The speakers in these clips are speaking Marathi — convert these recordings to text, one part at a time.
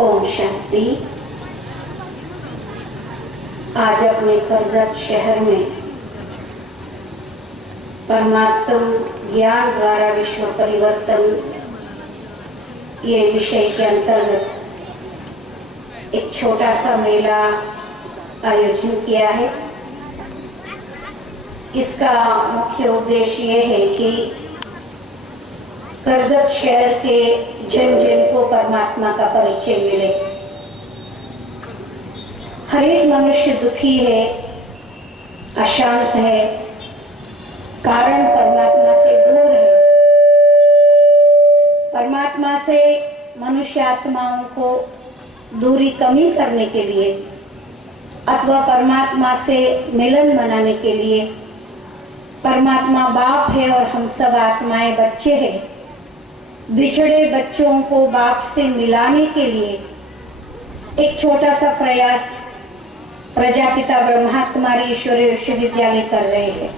ओम शांति। आज अपने कर्जत शहर में परमात्म ज्ञान द्वारा विश्व परिवर्तन ये विषय के अंतर्गत एक छोटा सा मेला आयोजन किया है। इसका मुख्य उद्देश्य ये है कि कर्जत शहर के जन जन को परमात्मा का परिचय मिले। हर एक मनुष्य दुखी है, अशांत है, कारण परमात्मा से दूर है। परमात्मा से मनुष्य आत्माओं को दूरी कमी करने के लिए अथवा परमात्मा से मिलन मनाने के लिए, परमात्मा बाप है और हम सब आत्माएं बच्चे हैं। बिछड़े बच्चों को बाप से मिलाने के लिए एक छोटा सा प्रयास प्रजापिता ब्रह्मा कुमारी ईश्वरीय विश्वविद्यालय कर रहे हैं।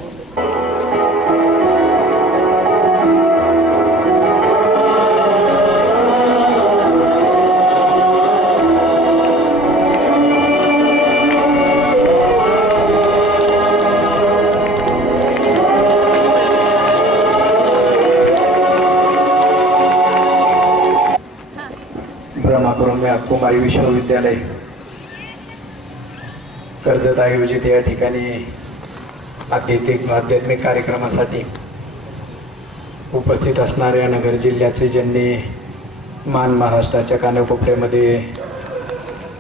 ब्रह्मा कुमारी विश्वविद्यालय कर्जत आयोजित या ठिकाणी आध्यात्मिक कार्यक्रमासाठी उपस्थित असणाऱ्या नगर जिल्ह्याचे ज्यांनी मान महाराष्ट्राच्या कानाकोपऱ्यामध्ये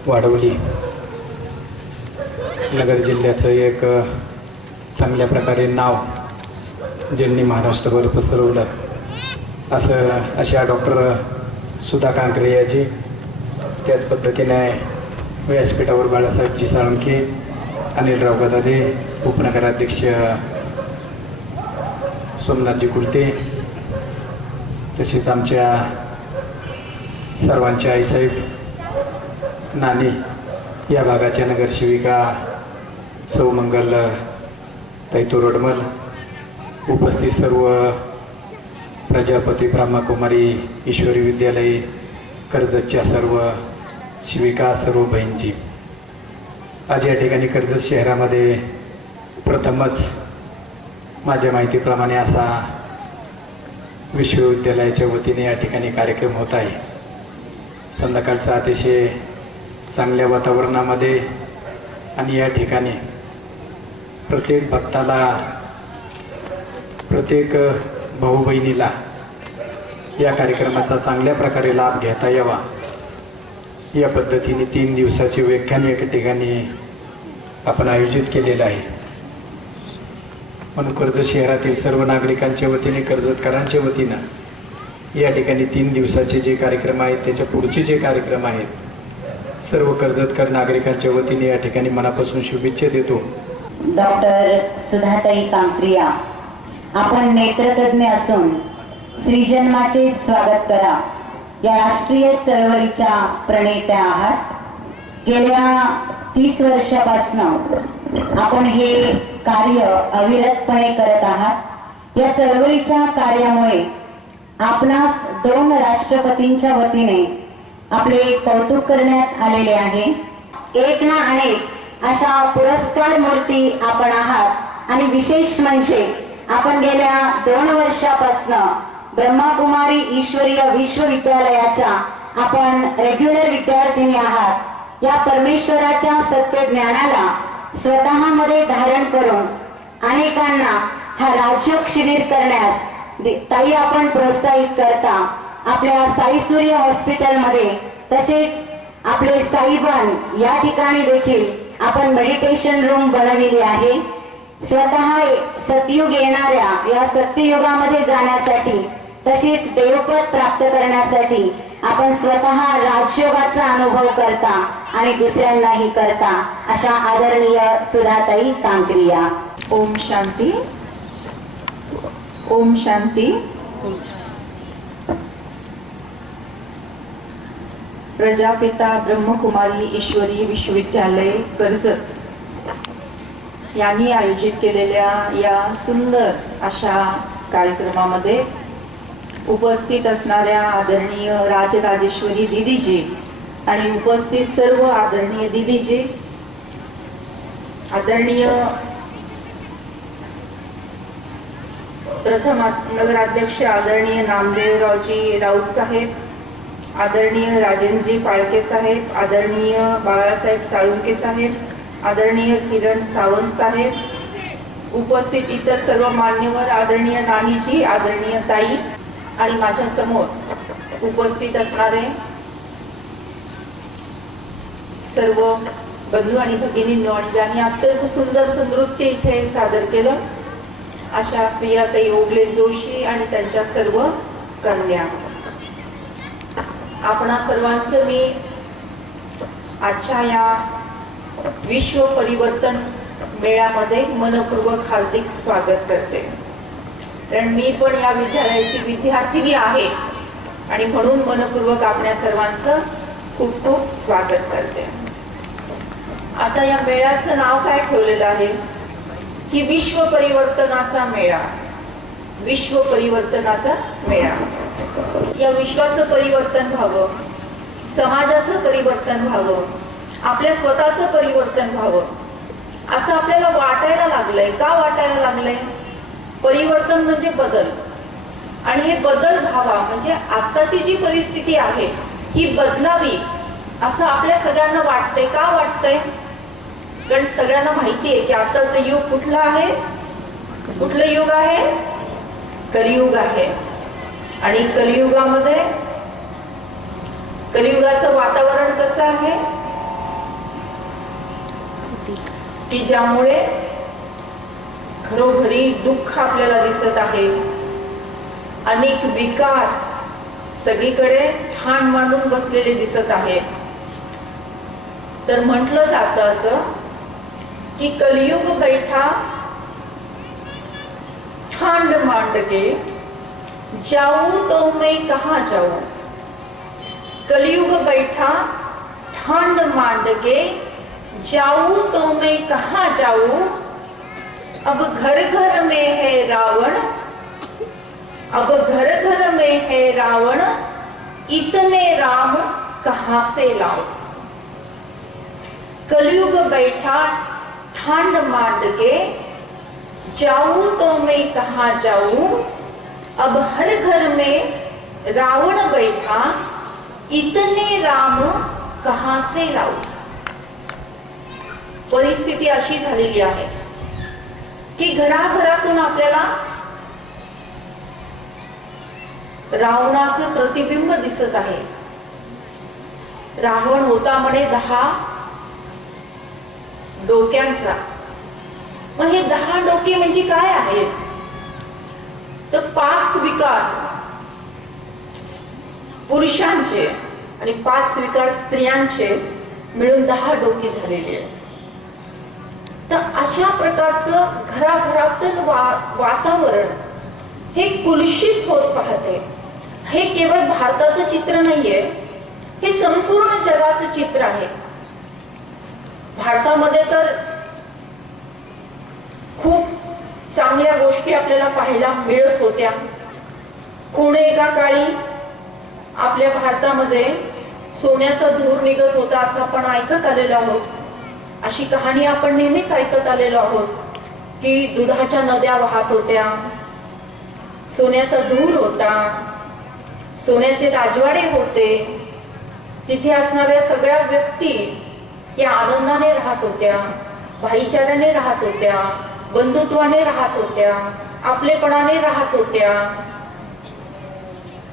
वाढवली, नगर जिल्ह्याचं एक चांगल्या प्रकारे नाव ज्यांनी महाराष्ट्रभर पसरवलं अशा डॉक्टर सुधा कांकरे याजी, त्याच पद्धतीने व्यासपीठावर बाळासाहेबजी साळुंखे, अनिलराव गदादे, उपनगराध्यक्ष सोमनाथजी कुलते, तसेच आमच्या सर्वांच्या आईसाहेब नानी, या भागाच्या नगरसेविका सौमंगल तैतुरडमल, उपस्थित सर्व प्रजापती ब्रह्मा कुमारी ईश्वरी विद्यालय कर्जतच्या सर्व शिविका, सर्व बहिणजी, आज या ठिकाणी कर्जत शहरामध्ये प्रथमच माझ्या माहितीप्रमाणे असा विश्वविद्यालयाच्या वतीने या ठिकाणी कार्यक्रम होत आहे। संध्याकाळचा अतिशय चांगल्या वातावरणामध्ये आणि या ठिकाणी प्रत्येक भक्ताला, प्रत्येक भाऊ बहिणीला या कार्यक्रमाचा चांगल्या प्रकारे लाभ घेता यावा या पद्धतीने 3 दिवसाचे व्याख्यान या ठिकाणी आपण आयोजित केलेलं आहे। म्हणून कर्जत शहरातील सर्व नागरिकांच्या वतीने, कर्जतकरांच्या वतीनं या ठिकाणी 3 दिवसाचे जे कार्यक्रम आहेत, त्याच्या पुढचे जे कार्यक्रम आहेत, सर्व कर्जतकर नागरिकांच्या वतीने या ठिकाणी मनापासून शुभेच्छा देतो। डॉक्टर सुधाताई कांक्रिया, आपण नेत्रतज्ञ असून श्रीजन्माचे स्वागत करा या राष्ट्रीय चळवळीच्या प्रणेत्या आहात। गेल्या 30 वर्षापासून आपण हे कार्य अविरतपणे करत आहात। या चळवळीच्या कार्यामुळे आपणास 2 राष्ट्रपतींच्या वतीने आपले कौतुक करण्यात आलेले आहे। एक ना अनेक अशा पुरस्कार मूर्ती आपण आहात आणि विशेष म्हणजे आपण गेल्या 2 वर्षापासून ब्रह्माकुमारी ईश्वरीय विश्वविद्यालयाच्या आपण रेग्युलर विद्यार्थिनी आहात। या परमेश्वराच्या सत्य ज्ञानाला स्वतःमध्ये धारण करून अनेकांना हा राजयोग शिबिर करण्यास ताई आपण प्रोत्साहित करता। आपल्या साई सूर्य हॉस्पिटलमध्ये तसेच आपले साईबान या ठिकाणी देखील आपण मेडिटेशन रूम बनविली आहे। स्वतः सतयुग येणाऱ्या या सत्ययुगामध्ये जाण्यासाठी तसेच देवपद प्राप्त करण्यासाठी आपण स्वतः राजयोगाचा अनुभव करता आणि दुसऱ्यांनाही करता, अशा आदरणीय सुधाताई कांक्रिया। ओम शांती, ओम शांती। प्रजापिता ब्रह्मकुमारी ईश्वरी विश्वविद्यालय कर्जत यांनी आयोजित केलेल्या या सुंदर अशा कार्यक्रमामध्ये उपस्थित असणाऱ्या आदरणीय राजराजेश्वरी दीदीजी, आणि उपस्थित सर्व आदरणीय दीदीजी, आदरणीय प्रथम नगराध्यक्ष आदरणीय नामदेवरावजी राऊत साहेब, आदरणीय राजेंद्रजी फाळके साहेब, आदरणीय बाळासाहेब साळुंके साहेब, आदरणीय किरण सावंत साहेब, उपस्थित इतर सर्व मान्यवर, आदरणीय नानीजी, आदरणीय ताई आणि माझ्या समोर उपस्थित असणारे सर्व बंधू आणि भगिनींनो, आणि ज्यांनी अत्यंत सुंदर नृत्य इथे सादर केलं अशा प्रियाताई ओगले जोशी आणि त्यांच्या सर्व कन्या, आपणा सर्वांचं मी आजच्या या विश्व परिवर्तन मेळ्यामध्ये मनपूर्वक हार्दिक स्वागत करते. कारण मी पण या विद्यालयाची विद्यार्थिनी आहे आणि म्हणून मनपूर्वक आपल्या सर्वांचं खूप खूप स्वागत करते. आता या मेळ्याचं नाव काय ठेवलेलं आहे की विश्व परिवर्तनाचा मेळा. विश्व परिवर्तनाचा मेळा. या विश्वाचं परिवर्तन व्हावं, समाजाचं परिवर्तन व्हावं, आपल्या स्वतःचं परिवर्तन व्हावं असं आपल्याला वाटायला लागलंय. का वाटायला लागलंय? परिवर्तन म्हणजे बदल, आणि हे बदल व्हावा म्हणजे आताची जी परिस्थिती आहे ही बदलावी असं आपल्या सगळ्यांना वाटतंय. का वाटतंय? कारण सगळ्यांना माहिती आहे की आताचं युग कुठलं आहे. कुठलं युग आहे? कलियुग आहे. आणि कलियुगामध्ये कलियुगाचं वातावरण कसं आहे की ज्यामुळे घरोघरी दुःख आपल्याला दिसत आहे, अनेक विकार सगळीकडे ठाण मांडून बसलेले दिसत आहेत. तर म्हटलं जातं असं की कलियुग बैठा ठांड मांड के, जाऊं तो मैं कहां जाऊं. कलियुग बैठा ठांड मांड के, जाऊं तो मैं कहां जाऊं. अब घर घर में है रावण, अब घर घर में है रावण, इतने राम कहां से लाऊं. कलयुग बैठा ठांड मांड के, जाऊं तो मैं कहां जाऊं. अब हर घर में रावण बैठा, इतने राम कहां से लाऊं. परिस्थिती अशी झालेली आहे की घराघरातून आपल्याला रावणाचं प्रतिबिंब दिसत आहे. रावण होता म्हणे 10 डोक्यांचा. मग हे 10 डोके म्हणजे काय आहेत? तर 5 विकार पुरुषांचे आणि 5 विकार स्त्रियांचे मिळून 10 डोके झालेले आहेत. तर अशा प्रकारचं घराघरातून वातावरण हे कुलुषित होत पाहते. हे केवळ भारताचं चित्र नाहीये, हे संपूर्ण जगाचं चित्र आहे. भारतामध्ये तर खूप चांगल्या गोष्टी आपल्याला पाहायला मिळत होत्या. कोणे एका काळी आपल्या भारतामध्ये सोन्याचा धूर निघत होता असं आपण ऐकत आलेलो आहोत. अशी कहाणी आपण नेहमीच ऐकत आलेलो आहोत की दुधाच्या नद्या वाहत होत्या, सोन्याचा धूर होता, सोन्याचे राजवाडे होते, तिथे असणाऱ्या सगळ्या व्यक्ती या आनंदाने राहत होत्या, भाईचाऱ्याने राहत होत्या, बंधुत्वाने राहत होत्या, आपलेपणाने राहत होत्या.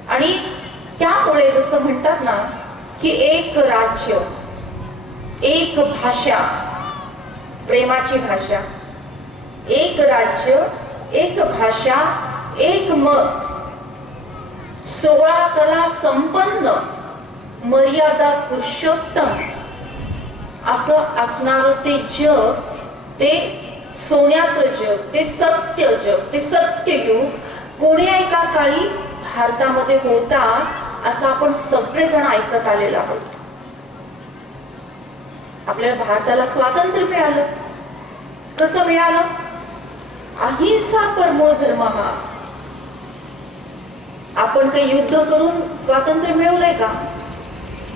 आणि त्यामुळे जसं म्हणतात ना की एक राज्य, एक भाषा, प्रेमाची भाषा, एक राज्य, एक भाषा, एक मत, 16 कला संपन्न, मर्यादा पुरुषोत्तम असं असणारं ते जग, ते सोन्याचं जग, ते सत्य जग, ते सत्ययुग कोण्या एका काळी भारतामध्ये होता असं आपण सगळेजण ऐकत आलेलो आहोत. आपल्याला भारताला स्वातंत्र्य मिळालं. कसं मिळालं? अहिंसा परमो धर्म. आपण काही युद्ध करून स्वातंत्र्य मिळवलंय का?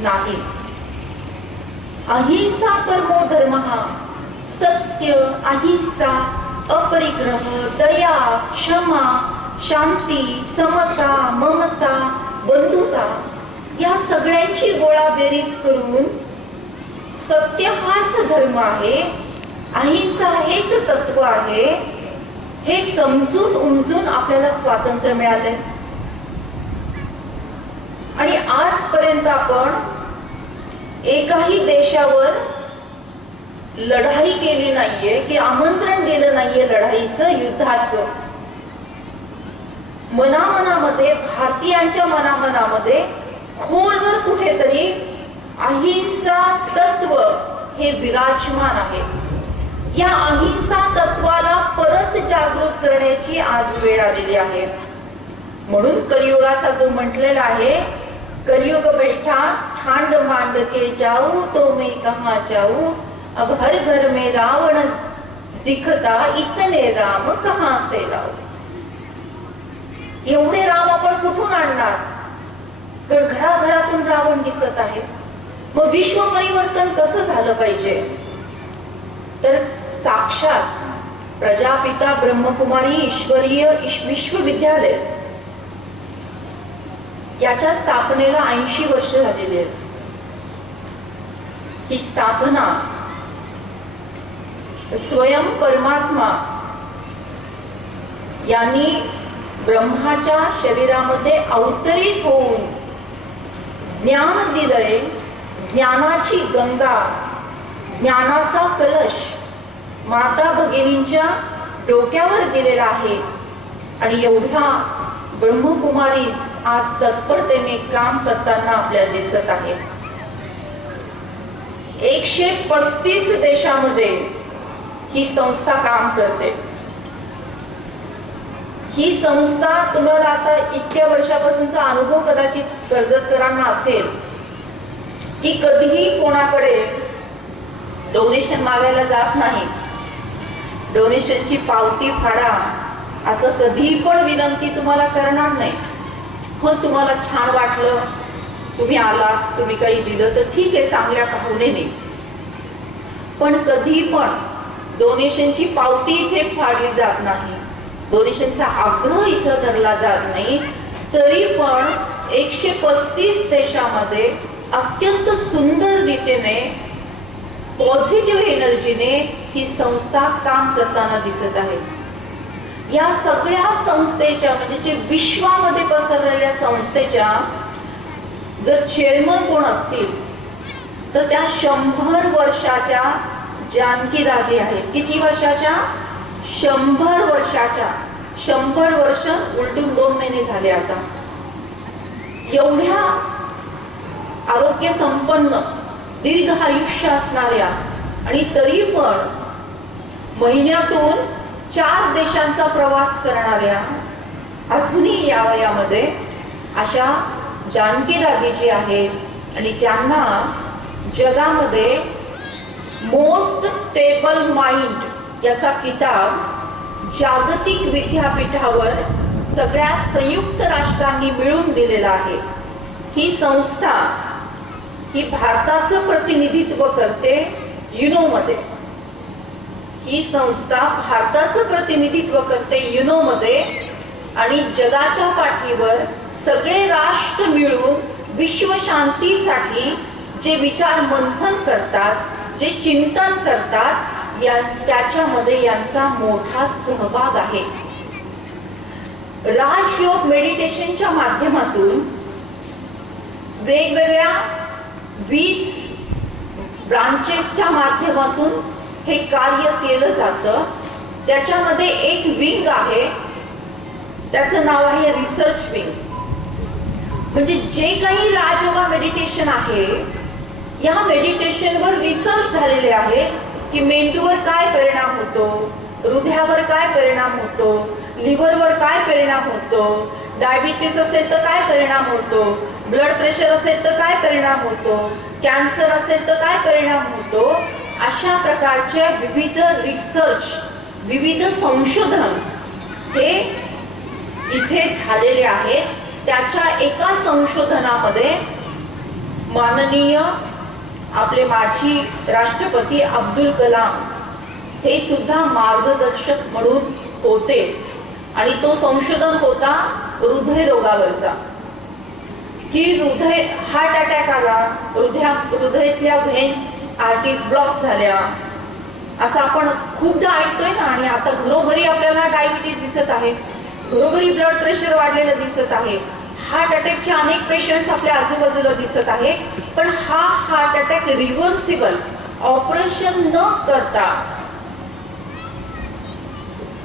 नाही. अहिंसा परमो धर्मः, सत्य, अहिंसा, अपरिग्रह, दया, क्षमा, शांती, समता, ममता, बंधुता या सगळ्यांची गोळाबेरीज करून सत्य हाच धर्म आहे, अहिंसा हेच तत्व आहे, हे समजून उमजून आपल्याला स्वातंत्र्य मिळाले. आणि आजपर्यंत आपण एकाही देशावर लढाई केली नाहीये की आमंत्रण दिलं नाहीये लढाईचं, युद्धाचं. मनामनामध्ये, भारतीयांच्या मनामनामध्ये खोलवर कुठेतरी अहिंसा तत्व हे विराजमान आहे. या अहिंसा तत्वाला परत जागृत करण्याची आज वेळ आलेली आहे. म्हणून कलियुगाचा जो म्हटलेला आहे, कलियुग बैठा ठांड मांड के जाऊ, तो मैं कहाँ जाऊ, अब हर घर में रावण दिखता, इतने राम कहाँ से लाऊ. एवढे राम आपण कुठून आणणार? कारण घराघरातून रावण दिसत आहे. मग विश्व परिवर्तन कसं झालं पाहिजे? तर साक्षात प्रजापिता ब्रह्मकुमारी ईश्वरीय विश्वविद्यालय याच्या स्थापनेला 80 वर्ष झालेली आहेत. ही स्थापना स्वयं परमात्मा यांनी ब्रह्माच्या शरीरामध्ये अवतरित होऊन ज्ञान दिलंय. ज्ञानाची गंगा, ज्ञानाचा कलश माता भगिनींच्या डोक्यावर दिलेला आहे. आणि एवढ्या ब्रह्मकुमारीच आज तत्परतेने काम करताना आपल्याला दिसत आहे. 135 देशामध्ये ही संस्था काम करते. ही संस्था तुम्हाला आता इतक्या वर्षापासूनचा अनुभव कदाचित कर्जतकरांना असेल की कधीही कोणाकडे डोनेशन मागायला जात नाही. डोनेशनची पावती फाडा असं कधीही पण विनंती तुम्हाला करणार नाही. पण तुम्हाला छान वाटलं, तुम्ही आलात, तुम्ही काही दिलं तर ठीक आहे, चांगल्या पाहुणेने. पण कधी पण डोनेशनची पावती इथे फाडली जात नाही, डोनेशनचा आग्रह इथं धरला जात नाही. तरी पण 135 देशामध्ये अत्यंत सुंदर रीतीने, पॉझिटिव्ह एनर्जीने ही संस्था काम करताना दिसत आहे. या सगळ्या संस्थेच्या म्हणजे जे विश्वामध्ये पसरलेल्या संस्थेच्या जर चेअरमन कोण असतील तर त्या 100 वर्षाच्या जानकी राजे आहेत. किती वर्षाच्या? 100 वर्षाच्या. 100 वर्ष उलटून 2 महिने झाले आता. एवढ्या आरोग्य संपन्न, दीर्घ आयुष्य असणाऱ्या आणि तरी पण महिन्यातून 4 देशांचा प्रवास करणाऱ्या अजूनही या वयामध्ये अशा जानकी दादीजी आहेत. आणि ज्यांना जगामध्ये मोस्ट स्टेबल माइंड याचा किताब जागतिक विद्यापीठावर सगळ्या संयुक्त राष्ट्रांनी मिळवून दिलेला आहे. ही संस्था ही भारताचं प्रतिनिधित्व करते युनो मध्ये. ही संस्था भारताचं प्रतिनिधित्व करते युनो मध्ये. आणि जगाच्या पाठीवर सगळे राष्ट्र मिळून विश्व शांतीसाठी जे विचार मंथन करतात, जे चिंतन करतात, त्याच्यामध्ये यांचा मोठा सहभाग आहे. राजयोग मेडिटेशनच्या माध्यमातून वेगवेगळ्या 20 ब्रांचेसच्या माध्यमातून हे कार्य केलं जातं. त्याच्यामध्ये एक विंग आहे, त्याचं नाव आहे रिसर्च विंग. म्हणजे जे काही राजयोगा मेडिटेशन आहे, या मेडिटेशनवर रिसर्च झालेले आहे की मेंदूवर काय परिणाम होतो, हृदयावर काय परिणाम होतो, लिव्हरवर काय परिणाम होतो, डायबिटीस असेल तर काय परिणाम होतो, ब्लड प्रेशर असेल तर काय परिणाम होतो, कॅन्सर असेल तर काय परिणाम होतो. अशा प्रकारच्या विविध रिसर्च, विविध संशोधन हे इथे झालेले आहेत. त्याच्या एका संशोधनामध्ये माननीय आपले माजी राष्ट्रपती अब्दुल कलाम हे सुद्धा मार्गदर्शक म्हणून होते आणि तो संशोधन होता हृदयरोगावरचा, की हृदय हार्ट अटॅक आला, हृदयातल्या व्हेन्स आर्टरीज ब्लॉक झाल्या, असं आपण खूपदा ऐकतोय ना. आणि आता घरोघरी आपल्याला डायबिटीज दिसत आहे, घरोघरी ब्लड प्रेशर वाढलेलं दिसत आहे, हार्ट अटॅकचे अनेक पेशंट्स आपल्या आजूबाजूला दिसत आहे. पण हा हार्ट अटॅक रिव्हर्सिबल ऑपरेशन न करता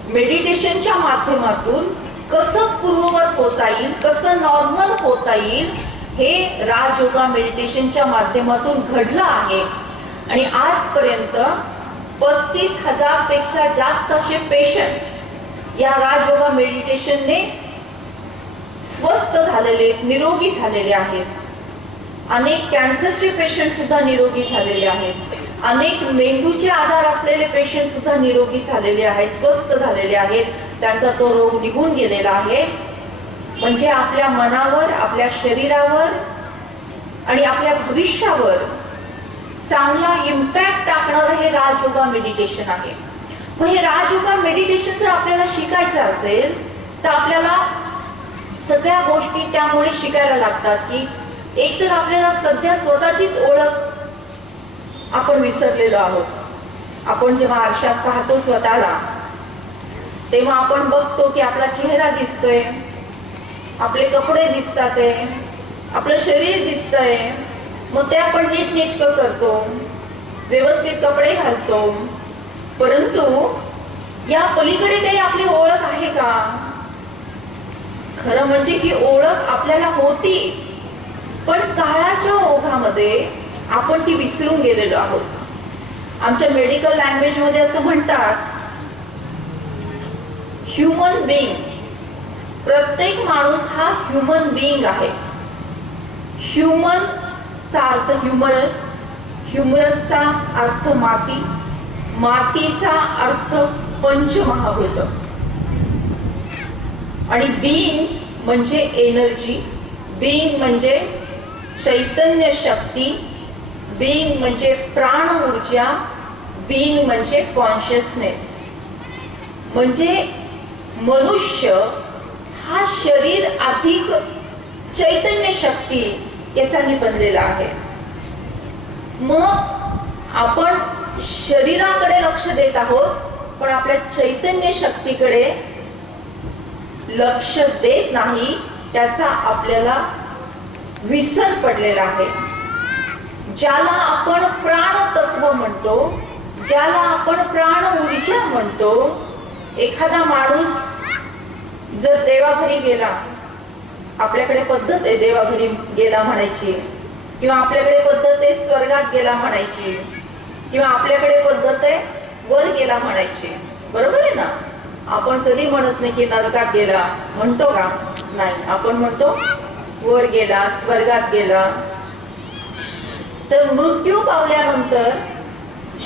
मेडिटेशनच्या माध्यमातून कसं पूर्ववत होता येईल, कसं नॉर्मल होता येईल, हे राजयोगा मेडिटेशनच्या माध्यमातून घडलं आहे. आणि आजपर्यंत 35,000 पेक्षा जास्त असे पेशंट या राजयोगा मेडिटेशनने स्वस्थ झालेले, निरोगी झालेले आहेत. अनेक कॅन्सरचे पेशंट सुद्धा निरोगी झालेले आहेत, अनेक मेंदूचे आजार असलेले पेशंट सुद्धा निरोगी झालेले आहेत, स्वस्थ झालेले आहेत, त्यांचा तो रोग निघून गेलेला आहे. म्हणजे आपल्या मनावर, आपल्या शरीरावर आणि आपल्या भविष्यावर चांगला इम्पॅक्ट टाकणारं हे राजयोगा मेडिटेशन आहे. मग हे राजयोगा मेडिटेशन जर आपल्याला शिकायचं असेल तर आपल्याला सगळ्या गोष्टी त्यामुळे शिकायला लागतात. की एक तर आपल्याला सध्या स्वतःचीच ओळख आपण विसरलेलो आहोत. आपण जेव्हा आरशात पाहतो स्वतःला तेव्हा आपण बघतो की आपला चेहरा दिसतोय, आपले कपडे दिसतात आहे, आपलं शरीर दिसतंय. मग ते आपण नीटनेटकं करतो, व्यवस्थित कपडे घालतो, परंतु या पलीकडे काही आपली ओळख आहे का? खरं म्हणजे की ओळख आपल्याला होती, पण काळाच्या ओघामध्ये आपण ती विसरून गेलेलो आहोत. आमच्या मेडिकल लँग्वेज मध्ये असं म्हणतात, ह्युमन बीइंग, प्रत्येक माणूस हा ह्युमन बीइंग आहे. ह्युमन चा अर्थ ह्युमरस, ह्युमरसचा अर्थ माती, मातीचा अर्थ पंचमहाभूत, आणि बीइंग म्हणजे एनर्जी, बीइंग म्हणजे चैतन्य शक्ती, बीइंग म्हणजे प्राण ऊर्जा, बीइंग म्हणजे कॉन्शियसनेस. म्हणजे मनुष्य हा शरीर अधिक चैतन्य शक्ती याच्याने बनलेला आहे. मग आपण शरीराकडे लक्ष देत आहोत, पण आपल्या चैतन्य शक्तीकडे लक्ष देत नाही. त्याचा आपल्याला विसर पडलेला आहे. ज्याला आपण प्राण तत्व म्हणतो, ज्याला आपण प्राण ऊर्जा म्हणतो. एखादा माणूस जर देवाघरी गेला, आपल्याकडे पद्धत आहे देवाघरी गेला म्हणायची, किंवा आपल्याकडे पद्धत आहे स्वर्गात गेला म्हणायची, किंवा आपल्याकडे पद्धत आहे वर गेला म्हणायची, बरोबर आहे ना? आपण कधी म्हणत नाही की नरकात गेला, म्हणतो का? नाही, आपण म्हणतो वर गेला, स्वर्गात गेला. तर मृत्यू पावल्यानंतर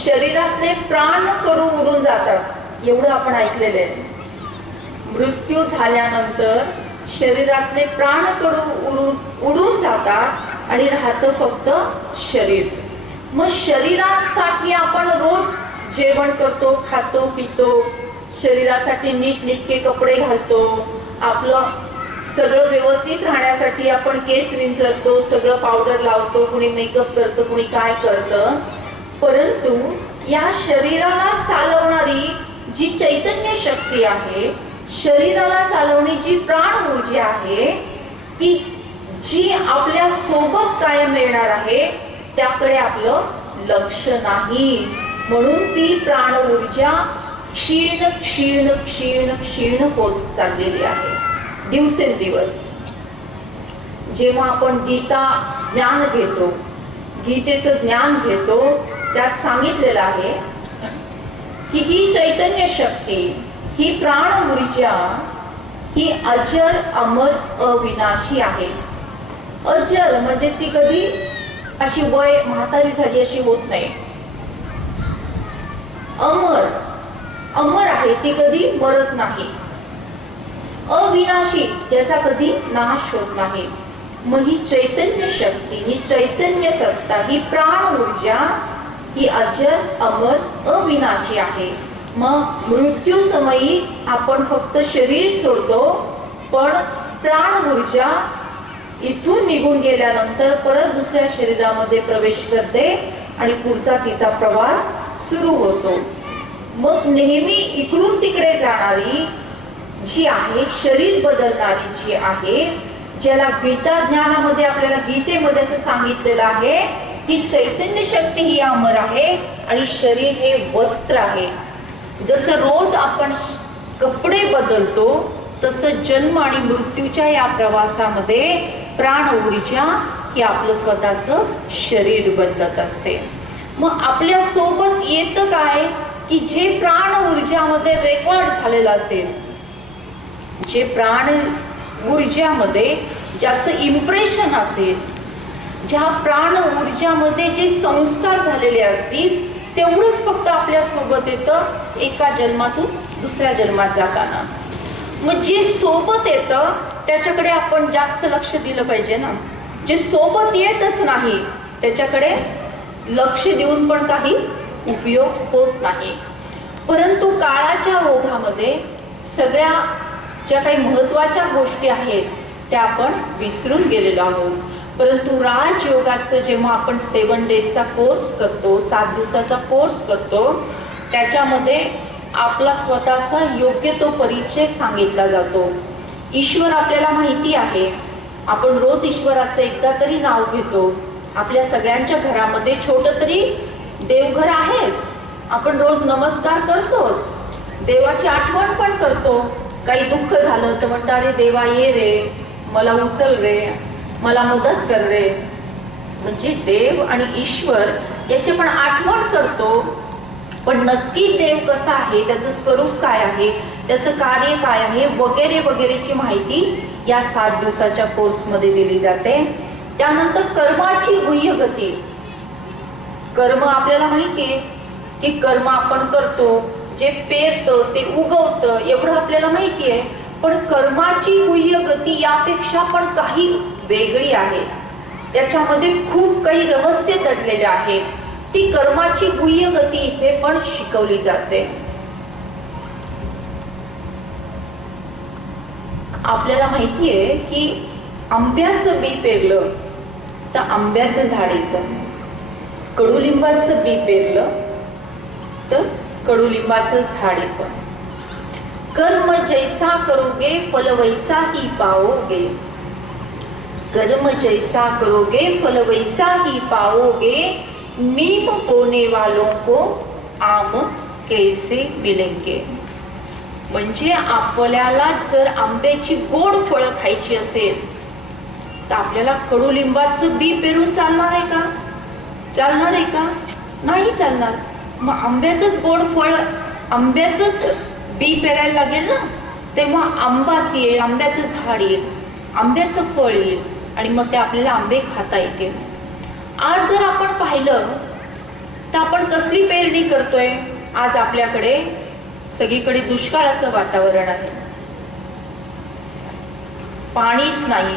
शरीरातले प्राण कडू उडून जातात, एवढं आपण ऐकलेलं आहे. मृत्यू झाल्यानंतर शरीरातले प्राण कडू उडून जातात आणि राहतं फक्त शरीर. मग शरीरासाठी आपण रोज जेवण करतो, खातो, पितो, शरीरासाठी नीटनेटके कपडे घालतो, आपलं सगळं व्यवस्थित राहण्यासाठी आपण केस विंचरतो, सगळं पावडर लावतो, कुणी मेकअप करतं, कुणी काय करतं. परंतु या शरीराला चालवणारी जी चैतन्य शक्ती आहे, शरीराला चालवणारी जी प्राण ऊर्जा आहे, ती जी आपल्या सोबत कायम येणार आहे, त्याकडे आपलं लक्ष नाही. म्हणून ती प्राण ऊर्जा क्षीण क्षीण क्षीण क्षीण होत चाललेली आहे दिवसेंदिवस. जेव्हा आपण गीता ज्ञान घेतो, गीतेचं ज्ञान घेतो, त्यात सांगितलेलं आहे की ही चैतन्य शक्ती, ही प्राण ऊर्जा, ही अजर अमर अविनाशी आहे. अजर म्हणजे ती कधी अशी वय म्हातारी झाली अशी होत नाही. अमर, अमर आहे, ती कधी मरत नाही. अविनाशी, ज्याचा कधी नाश होत नाही. मग ही चैतन्य शक्ती, ही चैतन्य सत्ता, ही प्राण ऊर्जा ही अजर अमर अविनाशी आहे. मग मृत्यू समयी आपण फक्त शरीर सोडतो, पण प्राण ऊर्जा इथून निघून गेल्यानंतर परत दुसऱ्या शरीरामध्ये प्रवेश करते आणि पुढचा तिचा प्रवास सुरू होतो. मग नेहमी इकडून तिकडे जाणारी जी आहे, शरीर बदलणारी जी आहे, ज्याला गीता ज्ञानामध्ये आपल्याला गीतेमध्ये असं सांगितलेलं आहे की चैतन्य शक्ती ही अमर आहे आणि शरीर हे वस्त्र आहे. जसं रोज आपण कपडे बदलतो तसं जन्म आणि मृत्यूच्या या प्रवासामध्ये प्राण ऊर्जा ही आपलं स्वतःचं शरीर बदलत असते. मग आपल्या सोबत येतं काय की जे प्राण ऊर्जामध्ये रेकॉर्ड झालेलं असेल, जे प्राण ऊर्जामध्ये ज्याचं इम्प्रेशन असेल, ज्या प्राण ऊर्जामध्ये जे संस्कार झालेले असतील, तेवढंच फक्त आपल्या सोबत येतं एका जन्मातून दुसऱ्या जन्मात जाताना. मग जे सोबत येतं त्याच्याकडे आपण जास्त लक्ष दिलं पाहिजे ना. जे सोबत येतच नाही त्याच्याकडे लक्ष देऊन पण काही उपयोग होत नाही. परंतु काळाच्या ओघामध्ये सगळ्या ज्या काही महत्वाच्या गोष्टी आहेत त्या आपण विसरून गेलेलो आहोत. परंतु राजयोगाचं जेव्हा आपण 7 डेजचा कोर्स करतो, 7 दिवसाचा कोर्स करतो, त्याच्यामध्ये आपला स्वतःचा योग्य तो परिचय सांगितला जातो. ईश्वर आपल्याला माहिती आहे. आपण रोज ईश्वराचं एकदा तरी नाव घेतो. आपल्या सगळ्यांच्या घरामध्ये छोटं तरी देवघर आहेच. आपण रोज नमस्कार करतोच, देवाची आठवण पण करतो. काही दुःख झालं तर म्हणतो अरे देवा ये रे, मला उचल रे, मला मदत कर रे. म्हणजे देव आणि ईश्वर याची पण आठवण करतो. पण नक्की देव कसा आहे, त्याचं स्वरूप काय आहे, त्याचं कार्य काय आहे वगैरे वगैरेची माहिती या 7 दिवसाच्या कोर्समध्ये दिली जाते. त्यानंतर कर्माची गुह्य गती. कर्म आपल्याला माहिती आहे की कर्म आपण करतो, जे पेरतं ते उगवतं, एवढं आपल्याला माहिती आहे. पण कर्माची गुह्य गती यापेक्षा पण काही वेगळी आहे. त्याच्यामध्ये खूप काही रहस्य दडलेले आहेत. ती कर्माची गुह्य गती इथे पण शिकवली जाते. आपल्याला माहितीये की आंब्याचं बी पेरलं तर आंब्याचं झाड येतं, कडुलिंबाचं बी पेरलं तर कडुलिंबाचं झाड येतं. कर्म जैसा करोगे फल वैसा ही पाओगे. कर्म जैसा करोगे फल वैसा ही पाओगे. नीम बोने वालों को आम कैसे मिलेंगे. म्हणजे आपल्याला जर आंब्याची गोड फळं खायची असेल तर आपल्याला कडुलिंबाचं बी पेरून चालणार आहे का? चालणार आहे का? नाही चालणार. मग आंब्याचंच गोड फळ, आंब्याचंच बी पेरायला लागेल ना, तेव्हा आंबाच येईल, आंब्याचं झाड येईल, आंब्याचं फळ येईल आणि मग ते आपल्याला आंबे खाता येतील. आज जर आपण पाहिलं तर आपण कसली पेरणी करतोय. आज आपल्याकडे सगळीकडे दुष्काळाचं वातावरण आहे. पाणीच नाही.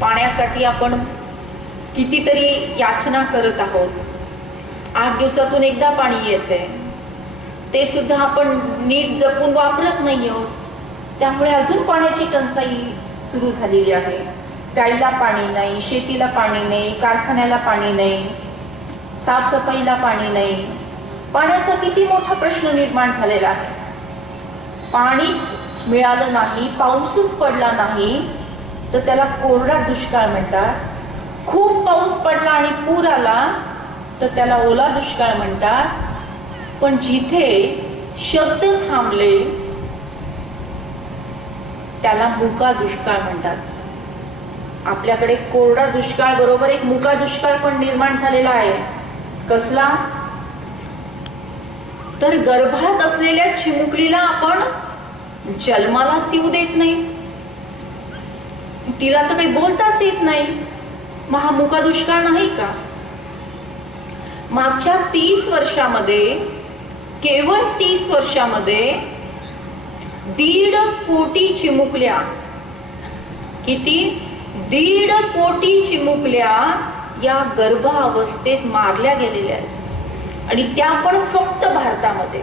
पाण्यासाठी आपण कितीतरी याचना करत आहोत. 8 दिवसातून एकदा पाणी येते, ते सुद्धा आपण नीट जपून वापरत नाही आहोत. त्यामुळे अजून पाण्याची टंचाई सुरू झालेली आहे. प्यायला पाणी नाही, शेतीला पाणी नाही, कारखान्याला पाणी नाही, साफसफाईला पाणी नाही. पाण्याचा किती मोठा प्रश्न निर्माण झालेला आहे. पाणीच मिळालं नाही, पाऊसच पडला नाही तर त्याला कोरडा दुष्काळ म्हणतात. खूप पाऊस पडला आणि पूर आला तर त्याला ओला दुष्काळ म्हणतात. पण जिथे शब्द थांबले त्याला मुका दुष्काळ म्हणतात. आपल्याकडे कोरडा दुष्काळ बरोबर एक मुका दुष्काळ पण निर्माण झालेला आहे. कसला? तर गर्भात असलेल्या चिमुकलीला आपण जन्मालाच येऊ देत नाही, तिला तर काही बोलताच येत नाही. मग हा मुका दुष्काळ नाही का? मागच्या 30 वर्षामध्ये, केवळ 30 वर्षामध्ये 1.5 कोटी चिमुकल्या, किती 1.5 कोटी चिमुकल्या या गर्भावस्थेत मारल्या गेलेल्या आहेत आणि त्या पण फक्त भारतामध्ये.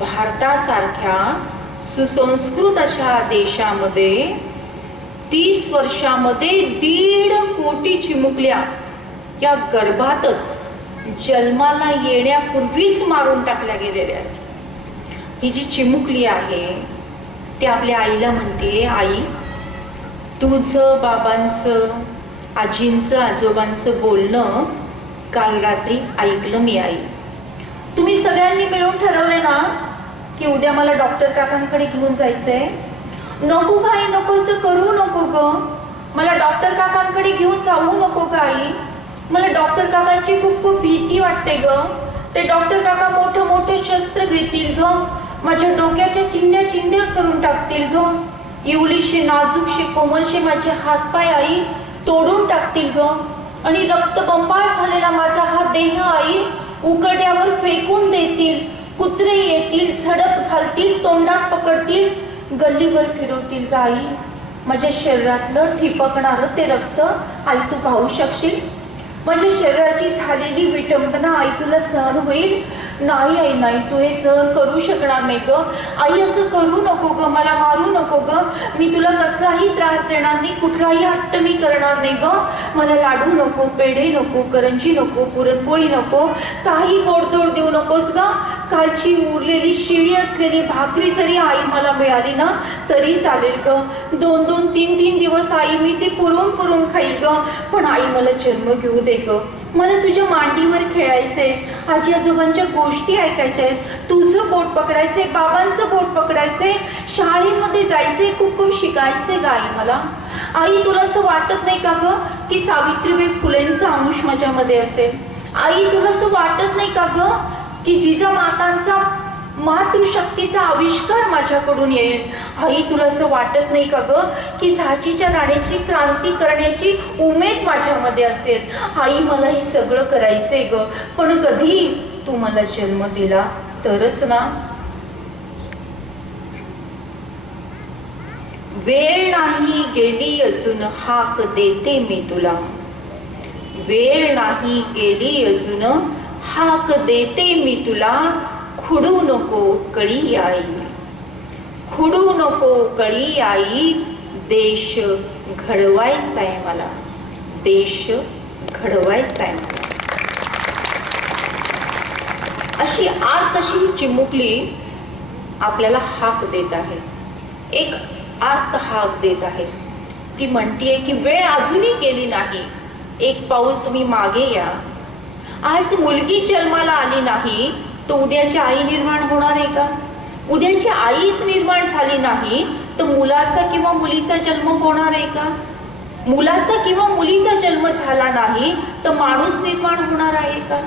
भारतासारख्या सुसंस्कृत अशा देशामध्ये 30 वर्षामध्ये 1.5 कोटी चिमुकल्या या गर्भातच जन्माला येण्यापूर्वीच मारून टाकल्या गेलेल्या आहेत. ही जी चिमुकली आहे ती आपल्या आईला म्हणते, आई तुझं बाबांचं आजींचं आजोबांचं बोलणं काल रात्री ऐकलं मी आई. तुम्ही सगळ्यांनी मिळून ठरवले ना की उद्या मला डॉक्टर काकांकडे घेऊन जायचंय. नको काही नको असं करू नको ग. मला डॉक्टर काकांकडे घेऊन जाऊ नको का आई. मला डॉक्टर काकांची खूप खूप भीती वाटते ग. ते डॉक्टर काका मोठं मोठं शस्त्र घेतील ग. माझ्या डोक्याच्या चिंध्या चिंध्या करून टाकतील ग. इवलीशे नाजूकशे कोमलशे माझे हातपाय आई तोडून टाकतील ग. आणि रक्तबंबाळ झालेला माझा हा देह आई उकड्यावर फेकून देतील. कुत्रे येतील, झडप घालतील, तोंडात पकडतील, गल्लीवर फिरवतील ग आई. माझ्या शरीरातलं ठिपकणारं ते रक्त आई तू पाहू शकशील. माझ्या शरीराची झालेली विटंबना आई तुला सहन होईल. नाही आई नाही, तू हे सहन करू शकणार नाही ग. आई असं करू नको ग, मला मारू नको ग. मी तुला कसलाही त्रास देणार नाही, कुठलाही हट्ट मी करणार नाही ग. मला लाडू नको, पेढे नको, करंजी नको, पुरणपोळी नको, काही गोडधोड देऊ नकोस ग. कालची उरलेली शिळी असलेली भाकरी जरी आई मला मिळाली ना तरी चालेल ग. 2-2, 3-3 दिवस आई मी ते पुरून पुरून खाईल ग. पण आई मला जन्म घेऊ दे ग. मला तुझ्या मांडीवर खेळायचंय, आजी आजोबांच्या गोष्टी ऐकायच्या आहेत, तुझं बोट पकडायचंय, बाबांचं बोट पकडायचंय, शाळेमध्ये जायचंय, खूप खूप शिकायचंय ग आई मला. आई तुला असं वाटत नाही का ग की सावित्रीबाई फुलेंचा अंश माझ्यामध्ये असेल. आई तुला असं वाटत नाही का ग की जिजामातांचा मातृशक्तीचा आविष्कार माझ्याकडून येईल. आई तुला असं वाटत नाही का ग की झाशीच्या राणीची क्रांती करण्याची उमेद माझ्यामध्ये असेल. आई मला हे सगळं करायचंय ग, पण कधी तू मला जन्म दिला तरच ना. वेळ नाही गेली अजून हाक देते मी तुला. वेळ नाही गेली अजून हाक देते मी तुला. खुडू नको कळी आई, खुडू नको कळी आई. देश घडवायचाय मला, देश घडवायचाय मला. अशी आत अशी चिमुकली आपल्याला हाक देत आहे, एक आत हाक देत आहे. ती म्हणतीये की वेळ अजूनही गेली नाही, एक पाऊल तुम्ही मागे या. आज मुलगी जन्माला आली नाही तर उद्याची आई निर्माण होणार आहे का? उद्याची आईच निर्माण झाली नाही तर मुलाचा किंवा मुलीचा जन्म होणार आहे का? मुलाचा किंवा मुलीचा जन्म झाला नाही तर माणूस निर्माण होणार आहे का?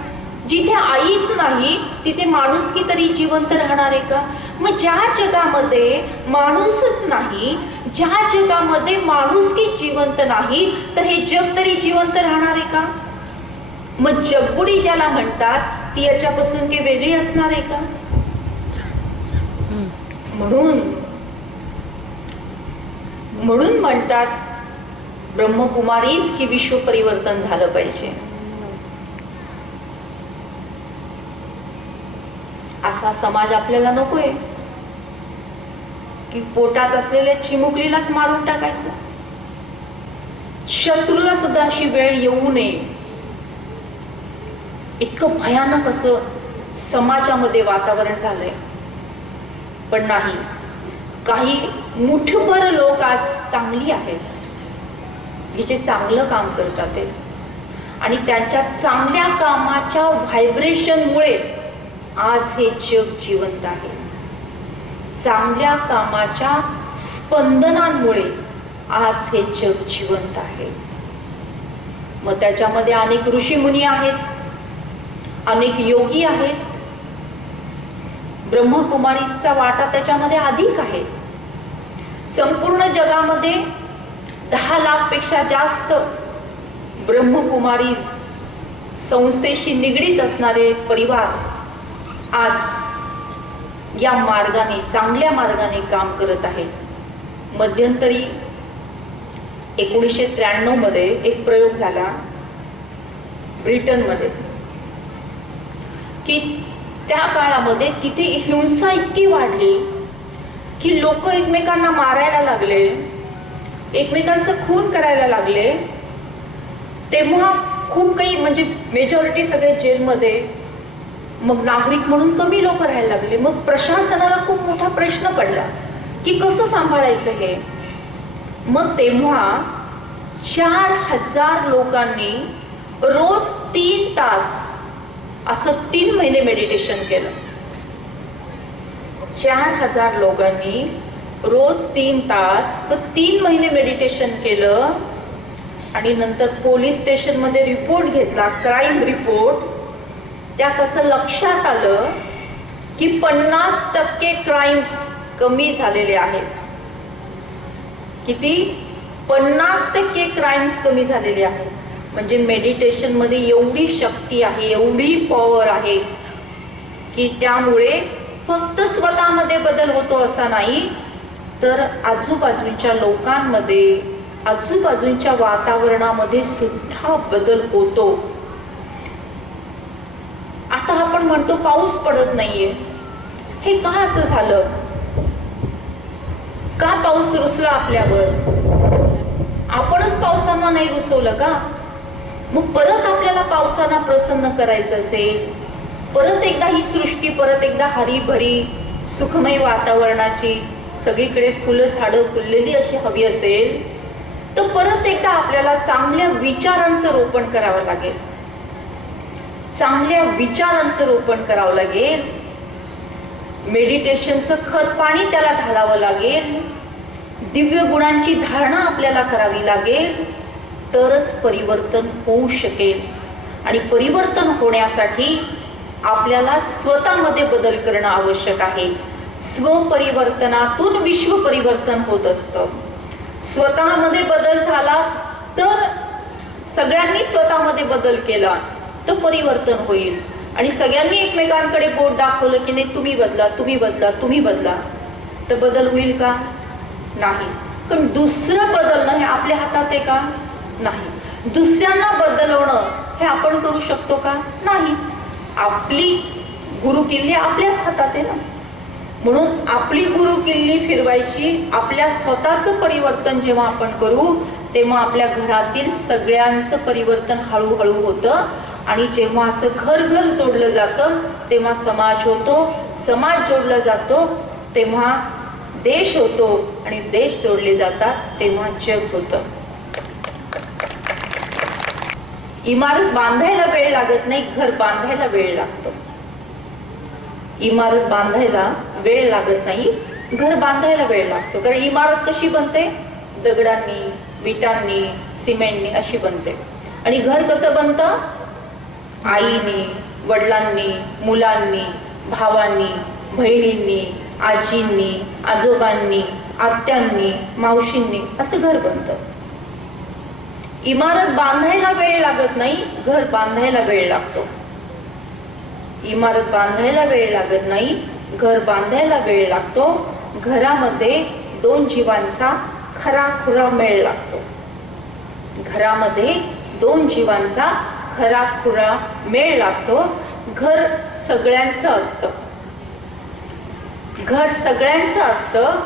जिथे आईच नाही तिथे माणुसकी तरी जिवंत राहणार आहे का? मग ज्या जगामध्ये माणूसच नाही, ज्या जगामध्ये माणुसकी जिवंत नाही तर हे जग तरी जिवंत राहणार आहे का? मग जगबुडी ज्याला म्हणतात ती याच्यापासून काही वेगळी असणार आहे का? म्हणून म्हणतात ब्रह्मकुमारीच की विश्व परिवर्तन झालं पाहिजे. असा समाज आपल्याला नकोय की पोटात असलेल्या चिमुकलीलाच मारून टाकायचं. शत्रूला सुद्धा अशी वेळ येऊ नये इतकं भयानक असं समाजामध्ये वातावरण झालंय. पण नाही, काही मुठभर लोक आज चांगली आहेत, जे चांगलं काम करतात आणि त्यांच्या चांगल्या कामाच्या व्हायब्रेशनमुळे आज हे जग जिवंत आहे. चांगल्या कामाच्या स्पंदनांमुळे आज हे जग जिवंत आहे. मग त्याच्यामध्ये अनेक ऋषीमुनी आहेत, अनेक योगी आहेत. ब्रह्मकुमारीचा वाटा त्याच्यामध्ये अधिक आहे. संपूर्ण जगामध्ये 10 लाखपेक्षा जास्त ब्रह्मकुमारी संस्थेशी निगडीत असणारे परिवार आज या मार्गाने, चांगल्या मार्गाने काम करत आहेत. मध्यंतरी 1993 मध्ये एक प्रयोग झाला ब्रिटनमध्ये, की त्या काळामध्ये तिथे हिंसा इतकी वाढली की लोक एकमेकांना मारायला लागले, एकमेकांचं खून करायला लागले. तेव्हा खूप काही म्हणजे मेजॉरिटी सगळे जेलमध्ये, मग नागरिक म्हणून कमी लोक राहायला लागले. मग प्रशासनाला खूप मोठा प्रश्न पडला की कसं सांभाळायचं हे. मग तेव्हा 4000 लोकांनी रोज 3 तास असं 3 महिने मेडिटेशन केलं. 4000 लोकांनी रोज 3 तास असं 3 महिने मेडिटेशन केलं. आणि नंतर पोलीस स्टेशन मध्ये रिपोर्ट घेतला, क्राईम रिपोर्ट. त्यात असं लक्षात आलं की 50% क्राईम्स कमी झालेले आहेत. किती? 50% क्राईम्स कमी झालेले आहेत. म्हणजे मेडिटेशन मध्ये एवढी शक्ती आहे, एवढी पॉवर आहे की त्यामुळे फक्त स्वतःमध्ये बदल होतो असा नाही, तर आजूबाजूच्या लोकांमध्ये, आजूबाजूच्या वातावरणामध्ये सुद्धा बदल होतो. आता आपण म्हणतो पाऊस पडत नाहीये, हे का असं झालं? का पाऊस रुसला आपल्यावर? आपणच पावसांना नाही रुसवलं का? मग परत आपल्याला पावसांना प्रसन्न करायचं असेल, परत एकदा ही सृष्टी परत एकदा हरीभरी सुखमय वातावरणाची, सगळीकडे फुलं झाडं फुललेली अशी हवी असेल, तर परत एकदा आपल्याला चांगल्या विचारांचं रोपण करावं लागेल. चांगल्या विचारांचं रोपण करावं लागेल. मेडिटेशनचं खत पाणी त्याला घालावं लागेल. दिव्य गुणांची धारणा आपल्याला करावी लागेल, तरच परिवर्तन होऊ शकेल. आणि परिवर्तन होण्यासाठी आपल्याला स्वतःमध्ये बदल करणं आवश्यक आहे. स्वपरिवर्तनातून विश्व परिवर्तन होत असतं. स्वतःमध्ये बदल झाला तर, सगळ्यांनी स्वतःमध्ये बदल केला तर परिवर्तन होईल. आणि सगळ्यांनी एकमेकांकडे बोट दाखवलं की नाही तुम्ही बदला, तुम्ही बदला, तुम्ही बदला, तर बदल होईल का? नाही. पण दुसरं बदलणं हे आपल्या हातात आहे का? नाही. दुसऱ्यांना बदलवणं हे आपण करू शकतो का? नाही. आपली गुरुकिल्ली आपल्याच हातात आहे ना. म्हणून आपली गुरुकिल्ली फिरवायची. आपल्या स्वतःचं परिवर्तन जेव्हा आपण करू तेव्हा आपल्या घरातील सगळ्यांचं परिवर्तन हळूहळू होतं. आणि जेव्हा असं घर घर जोडलं जातं तेव्हा समाज होतो. समाज जोडला जातो तेव्हा देश होतो. आणि देश जोडले जातात तेव्हा जग होतं. इमारत बांधायला वेळ लागत नाही, घर बांधायला वेळ लागतो. इमारत बांधायला वेळ लागत नाही, घर बांधायला वेळ लागतो. कारण इमारत कशी बनते? दगडांनी, विटांनी, सिमेंटनी अशी बनते. आणि घर कसं बनतं? आईनी, वडिलांनी, मुलांनी, भावांनी, बहिणींनी, आजींनी, आजोबांनी, आत्यांनी, मावशींनी असं घर बनतं. इमारत बांधायला वेळ लागत नाही, घर बांधायला वेळ लागतो. इमारत बांधायला वेळ लागत नाही, घर बांधायला वेळ लागतो. घरामध्ये 2 जीवांचा खराखुरा मेळ लागतो. घरामध्ये 2 जीवांचा खराखुरा मेळ लागतो. घर सगळ्यांचं असतं. घर सगळ्यांचं असतं.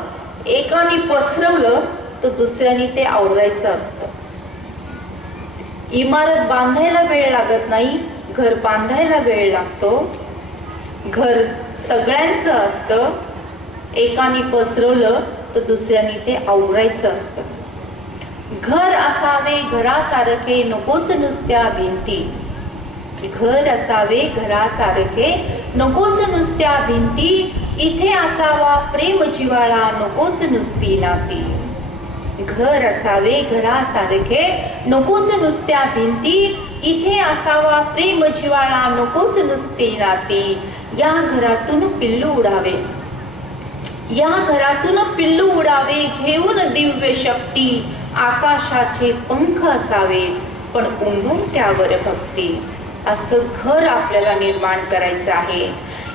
एकाने पसरवलं तर दुसऱ्याने ते आवरायचं असतं. इमारत बांधायला वेळ लागत नाही, घर बांधायला वेळ लागतो. घर सगळ्यांचं असतं. एकाने पसरवलं तर दुसऱ्याने ते आवरायचं असतं. घर असावे घरासारखे नकोच नुसत्या भिंती. घर असावे घरासारखे नकोच नुसत्या भिंती. इथे असावा प्रेम जिव्हाळा नकोच नुसती नाती. घर असावे घरासारखे नकोच नुसत्या भिंती. इथे असावा प्रेम जिव्हाळा नकोच नुसती नाती. या घरातून पिल्लू उडावे, या घरातून पिल्लू उडावे घेऊन दिव्य शक्ती. आकाशाचे पंख असावे पण उंबून त्यावर भक्ती. असं घर आपल्याला निर्माण करायचं आहे.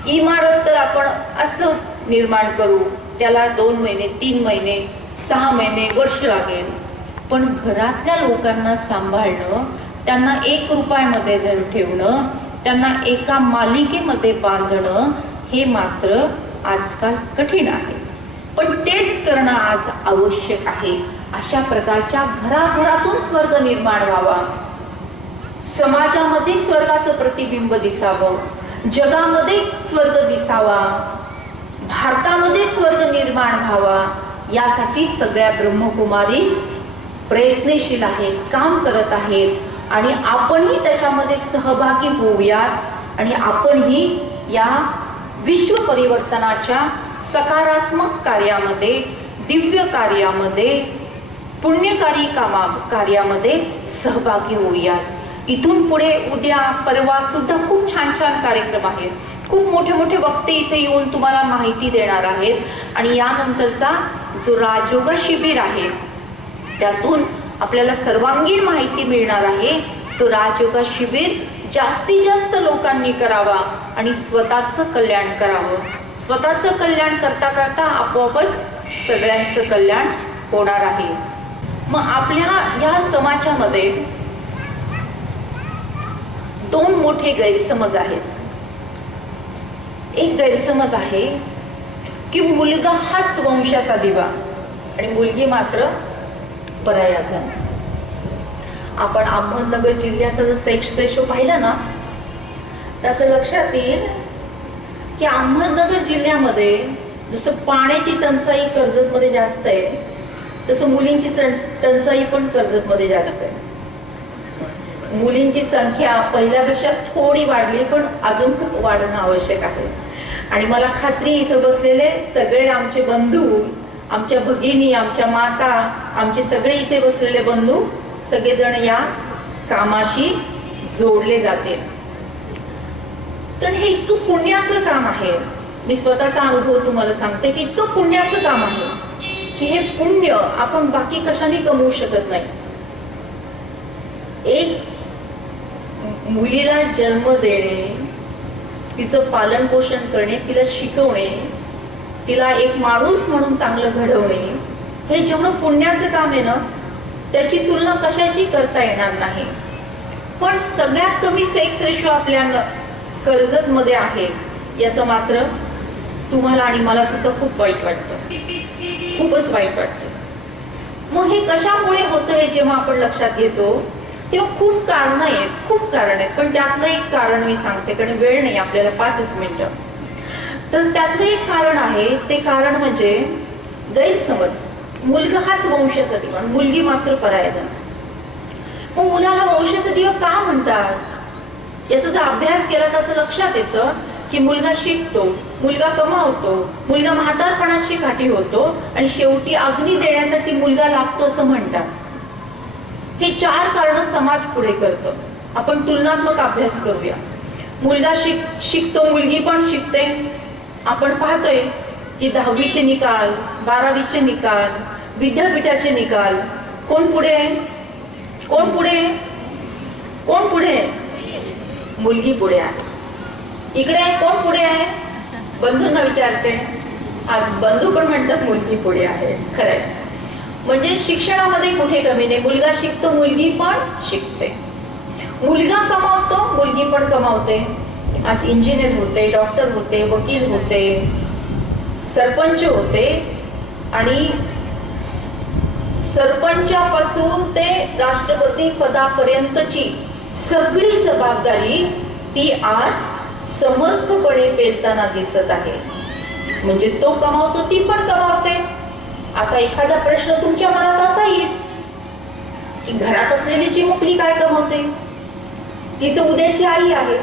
इमारत तर आपण असं निर्माण करू, त्याला 2 महिने, 3 महिने, 6 महिने, वर्ष लागेल. पण घरातल्या लोकांना सांभाळणं, त्यांना 1 रुपयामध्ये ठेवणं, त्यांना एका मालिकेमध्ये बांधणं हे मात्र आजकाल कठीण आहे. पण तेच करणं आज आवश्यक आहे. अशा प्रकारच्या घराघरातून स्वर्ग निर्माण व्हावा, समाजामध्ये स्वर्गाचं प्रतिबिंब दिसावं, जगामध्ये स्वर्ग दिसावा, भारतामध्ये स्वर्ग निर्माण व्हावा, यासाठी सगळ्या ब्रह्मकुमारीच प्रयत्नशील आहेत, काम करत आहेत आणि आपणही त्याच्यामध्ये सहभागी होऊयात आणि आपणही या विश्व परिवर्तनाच्या सकारात्मक कार्यामध्ये, दिव्य कार्यामध्ये, पुण्यकारी कार्यामध्ये सहभागी होऊयात. इथून पुढे उद्या परवा सुद्धा खूप छान छान कार्यक्रम आहेत. खूप मोठे मोठे वक्ते इथे येऊन तुम्हाला माहिती देणार आहेत आणि यानंतरचा जो राजयोग शिबिर आहे त्यातून आपल्याला सर्वांगीण माहिती मिळणार आहे. तो राजयोग शिबिर जास्तीत जास्त लोकांनी करावा आणि स्वतःचं कल्याण करावं. स्वतःचं कल्याण करता करता आपोआपच सगळ्यांचं कल्याण होणार आहे. मग आपल्या या समाजामध्ये 2 मोठे गैरसमज आहेत. एक गैरसमज आहे की मुलगा हाच वंशाचा दिवा आणि मुलगी मात्र पराया धन. आपण अहमदनगर जिल्ह्याचा जर सेक्स रेशो पाहिला ना, तसं लक्षात येईल की अहमदनगर जिल्ह्यामध्ये जसं पाण्याची टंचाई कर्जतमध्ये जास्त आहे, तसं मुलींची टंचाई पण कर्जतमध्ये जास्त आहे. मुलींची संख्या पहिल्यापेक्षा थोडी वाढली, पण अजून खूप वाढणं आवश्यक आहे. आणि मला खात्री, इथं बसलेले सगळे आमचे बंधू, आमच्या भगिनी, आमच्या माता, आमचे सगळे इथे बसलेले बंधू सगळेजण या कामाशी जोडले जाते. तर हे इतकं पुण्याचं काम आहे. मी स्वतःचा अनुभव तुम्हाला सांगते की इतकं पुण्याचं काम आहे की हे पुण्य आपण बाकी कशाने कमवू शकत नाही. एक मुलीला जन्म देणे, तिचं पालन पोषण करणे, तिला शिकवणे, तिला एक माणूस म्हणून चांगलं घडवणे, हे जेवढं पुण्याचं काम आहे ना, त्याची तुलना कशाची करता येणार नाही. पण सगळ्यात कमी सेक्स रेशो आपल्या कर्जत मध्ये आहे, याचं मात्र तुम्हाला आणि मला सुद्धा खूप वाईट वाटतं, खूपच वाईट वाटतं. मग हे कशामुळे होतं हे जेव्हा आपण लक्षात घेतो तेव्हा खूप कारण आहेत, खूप कारण आहेत. पण त्यातलं एक कारण मी सांगते, कारण वेळ नाही आपल्याला, 5च मिनिटं. तर त्यातलं एक कारण आहे, ते कारण म्हणजे गैरसमज. मुलगा हाच वंशाचा दिवा, मुलगी मात्र पराया धन. मग मुलाला वंशाचा दिवा का म्हणतात? याचा जर अभ्यास केला तर असं लक्षात येतं की मुलगा शिकतो, मुलगा कमावतो, मुलगा म्हातारपणाची काठी होतो आणि शेवटी अग्नी देण्यासाठी मुलगा लागतो असं म्हणतात. हे 4 कारण समाज पुढे करतो. आपण तुलनात्मक अभ्यास करूया. मुलगा शिकतो, मुलगी पण शिकते. आपण पाहतोय की 10वीचे निकाल, 12वीचे निकाल, विद्यापीठाचे निकाल, कोण पुढे आहे? कोण पुढे आहे? कोण पुढे आहे? मुलगी पुढे आहे. इकडे कोण पुढे आहे? बंधूंना विचारते, बंधू पण म्हणतात मुलगी पुढे आहे. खरंय, म्हणजे शिक्षणामध्ये कुठे कमी नाही. मुलगा शिकतो, मुलगी पण शिकते. मुलगा कमावतो, मुलगी पण कमावते. आज इंजिनियर होते, डॉक्टर होते, वकील होते, सरपंच होते आणि सरपंचापासून ते राष्ट्रपती पदापर्यंतची सगळी जबाबदारी ती आज समर्थपणे पेलताना दिसत आहे. म्हणजे तो कमावतो, ती पण कमावते. आता एखादा प्रश्न तुमच्या मनात असा येईल की घरात असलेली चिमुकली काय कमवते? ती तर उद्याची आई आहे.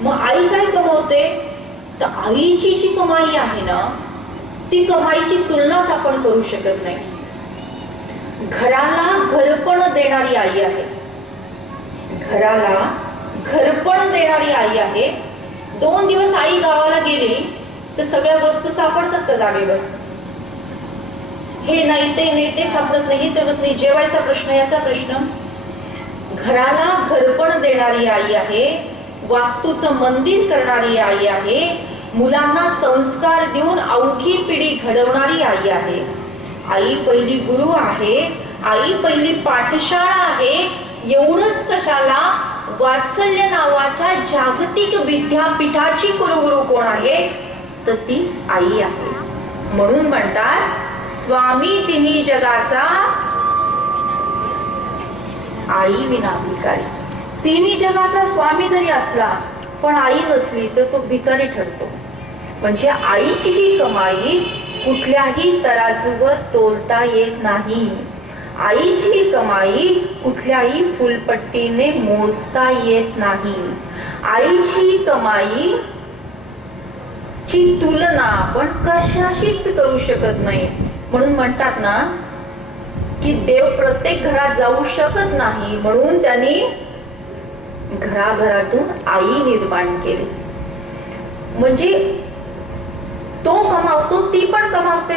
मग आई काय कमवते? तर आईची जी कमाई आहे ना, ती कमाईची तुलनाच आपण करू शकत नाही. घराला घरपण देणारी आई आहे, घराला घरपण देणारी आई आहे. 2 दिवस आई गावाला गेली तर सगळ्या वस्तू सापडतात का जागेवर? हे नाही ते सापडत नाही, तर नाही. जेवायचा प्रश्न, याचा प्रश्न. घराला घरपण देणारी आई आहे, वास्तूचं मंदिर करणारी आई आहे, मुलांना संस्कार देऊन अवघी पिढी घडवणारी आई आहे. आई पहिली गुरु आहे आई पहिली पाठशाळा आहे, एवढंच कशाला, वात्सल्य नावाच्या जागतिक विद्यापीठाची कुलगुरू कोण आहे, तर ती आई आहे. म्हणून म्हणतात स्वामी तिन्ही जगाचा, आई विना भिकारी. तिन्ही जगाचा स्वामी जरी असला पण आई नसली तर तो भिकारी ठरतो. म्हणजे आईची ही कमाई कुठल्याही तराजूवर तोलता येत नाही. आईची कमाई कुठल्याही फुलपट्टीने मोजता येत नाही. आईची कमाई ची तुलना आपण कशाशीच करू शकत नाही. म्हणून म्हणतात ना की देव प्रत्येक घरात जाऊ शकत नाही, म्हणून त्यांनी घराघरातून आई निर्माण केली. म्हणजे तो कमावतो, ती पण कमावते.